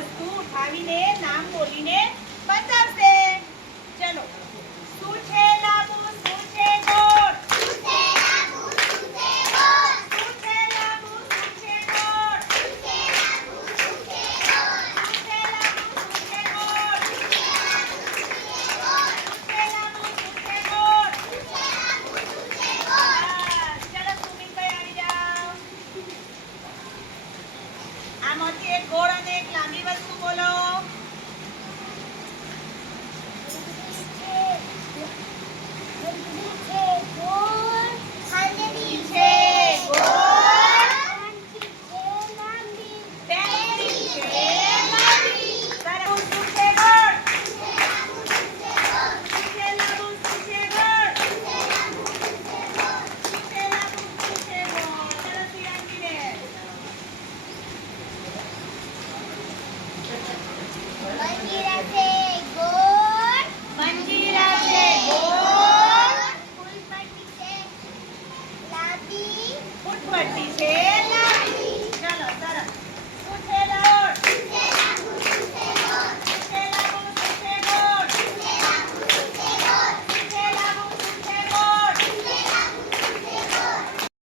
વસ્તુ ઉઠાવીને નામ બોલીને બતાવશે. ચલો, શું છે લાંબુ, શું છે ગોળ? શું છે લાંબુ, શું છે ગોળ? શું છે લાંબુ, શું છે ગોળ? શું છે લાંબુ, શું છે ગોળ? શું છે લાંબુ, શું છે ગોળ? શું છે લાંબુ, શું છે ગોળ? શું છે લાંબુ, શું છે ગોળ? ચલો સુમિત ભાઈ આવી જાઓ. આમાંથી એક ગોળ અને એક લાંબી વસ્તુ બોલો.